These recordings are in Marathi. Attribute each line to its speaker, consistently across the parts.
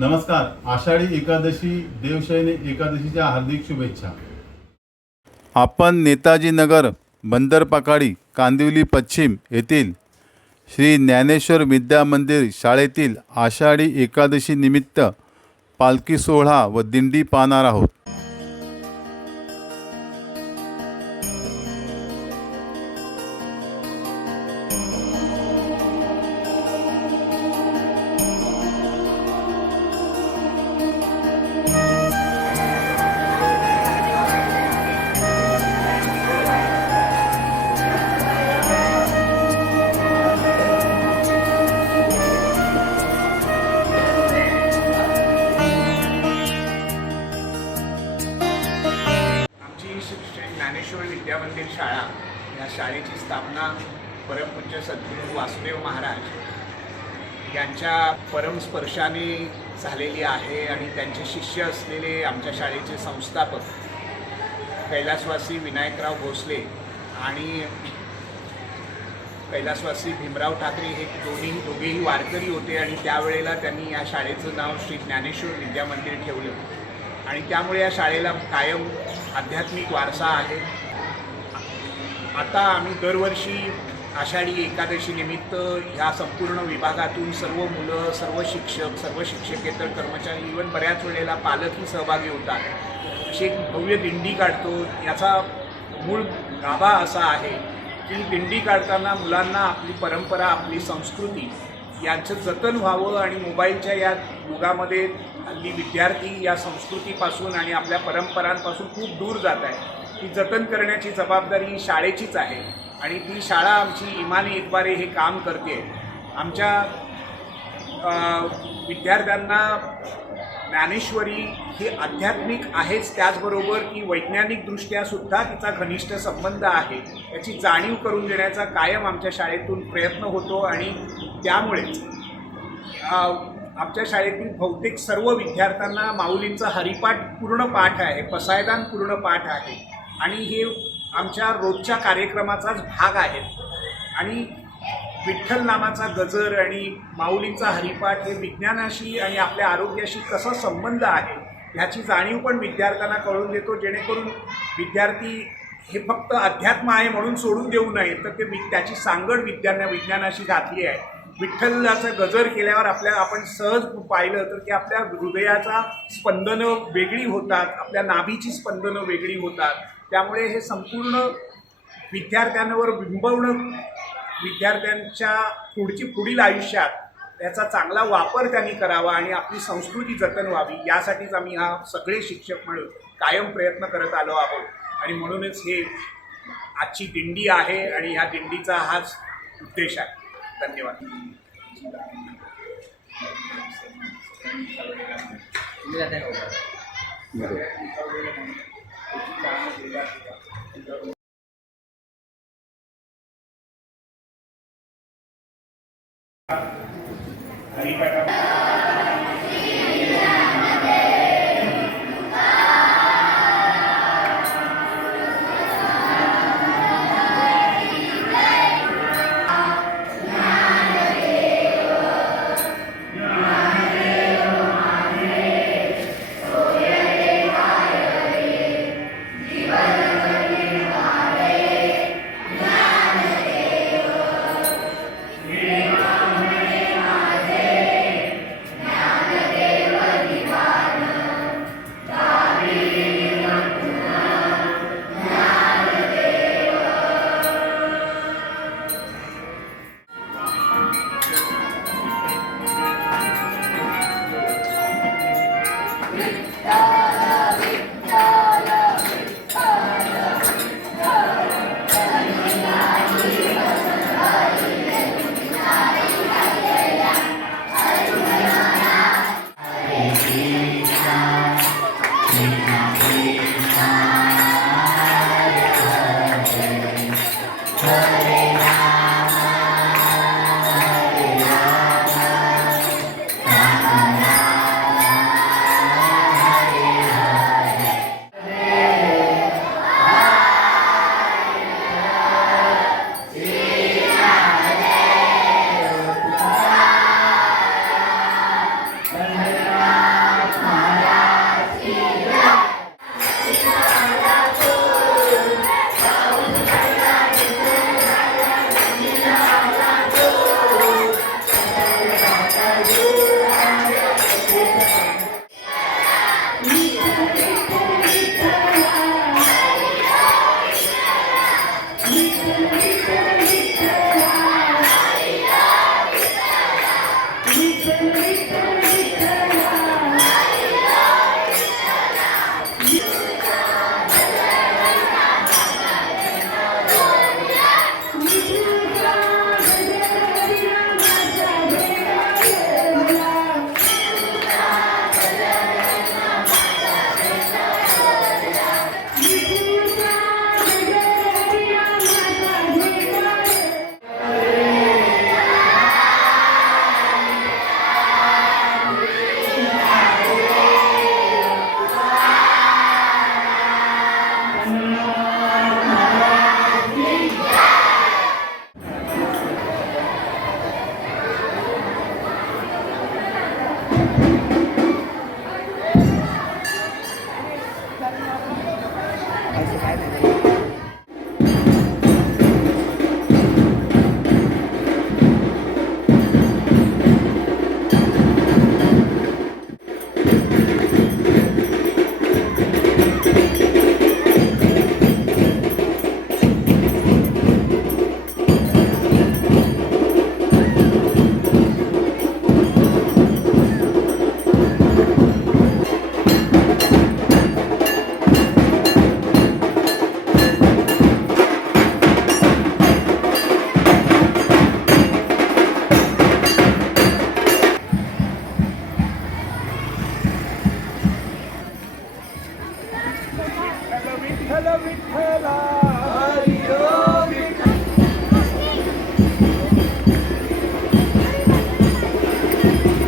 Speaker 1: नमस्कार आषाढी एकादशी देवशयने एकादशीच्या हार्दिक शुभेच्छा. आपण नेताजी नगर बंदरपाकाडी कांदिवली पश्चिम येथील श्री ज्ञानेश्वर विद्या मंदिर शाळेतील आषाढी एकादशी निमित्त पालखी सोहळा व दिंडी पाहणार आहोत.
Speaker 2: शाळेची स्थापना परमपूज्य सद्गुरू वासुदेव महाराज यांच्या परमस्पर्शाने झालेली आहे आणि त्यांचे शिष्य असलेले आमच्या शाळेचे संस्थापक कैलासवासी विनायकराव भोसले आणि कैलासवासी भीमराव ठाकरे हे दोन्ही दोघेही वारकरी होते आणि त्यावेळेला त्यांनी या शाळेचं नाव श्री ज्ञानेश्वर विद्यामंदिर ठेवलं. आणि त्यामुळे या शाळेला कायम आध्यात्मिक वारसा आहे. आता आम्ही दरवर्षी आषाढी एकादशी निमित्त ह्या संपूर्ण विभागातून सर्व मुलं सर्व शिक्षक सर्व शिक्षकेतर कर्मचारी इवन बऱ्याच वेळेला पालकही सहभागी होतात. अशी एक भव्य दिंडी काढतो. याचा मूळ गाभा असा आहे की दिंडी काढताना मुलांना आपली परंपरा आपली संस्कृती यांचं जतन व्हावं आणि मोबाईलच्या या युगामध्ये हल्ली विद्यार्थी या संस्कृतीपासून आणि आपल्या परंपरांपासून खूप दूर जात आहे ती जतन करण्याची जबाबदारी शाळेचीच आहे आणि ती शाळा आमची इमानी इतबारे हे काम करते. आमच्या विद्यार्थ्यांना ज्ञानेश्वरी ही आध्यात्मिक आहेच त्याचबरोबर की वैज्ञानिकदृष्ट्या सुद्धा तिचा घनिष्ठ संबंध आहे. याची जाणीव करून देण्याचा कायम आमच्या शाळेतून प्रयत्न होतो आणि त्यामुळेच आमच्या शाळेतील बहुतेक सर्व विद्यार्थ्यांना माऊलींचा हरिपाठ पूर्ण पाठ आहे पसायदान पूर्ण पाठ आहे. आणि हे आमच्या रोजच्या कार्यक्रमाचाच भाग आहे आणि विठ्ठल नामाचा गजर आणि माऊलींचा हरिपाठ हे विज्ञानाशी आणि आपल्या आरोग्याशी कसा संबंध आहे ह्याची जाणीव पण विद्यार्थ्यांना कळून देतो. जेणेकरून विद्यार्थी हे फक्त अध्यात्म आहे म्हणून सोडून देऊ नये तर ते त्याची सांगड विज्ञान विज्ञानाशी घातली आहे. विठ्ठलाचा गजर केल्यावर आपल्या आपण सहज पाहिलं तर की आपल्या हृदयाचा स्पंदनं वेगळी होतात आपल्या नाभीची स्पंदनं वेगळी होतात. त्यामुळे हे संपूर्ण विद्यार्थ्यांवर बिंबवणं विद्यार्थ्यांच्या पुढची पुढील आयुष्यात त्याचा चांगला वापर त्यांनी करावा आणि आपली संस्कृती जतन व्हावी यासाठीच आम्ही हा सगळे शिक्षक म्हणून कायम प्रयत्न करत आलो आहोत. आणि म्हणूनच हे आजची दिंडी आहे आणि ह्या दिंडीचा हाच उद्देश आहे. धन्यवाद. Hari pertama. Thank you.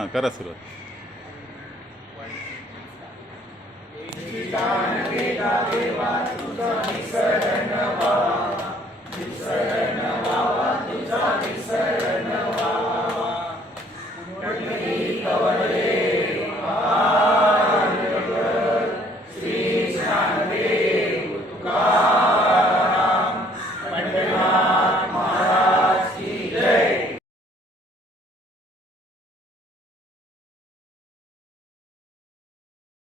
Speaker 1: हां करा सुरुवात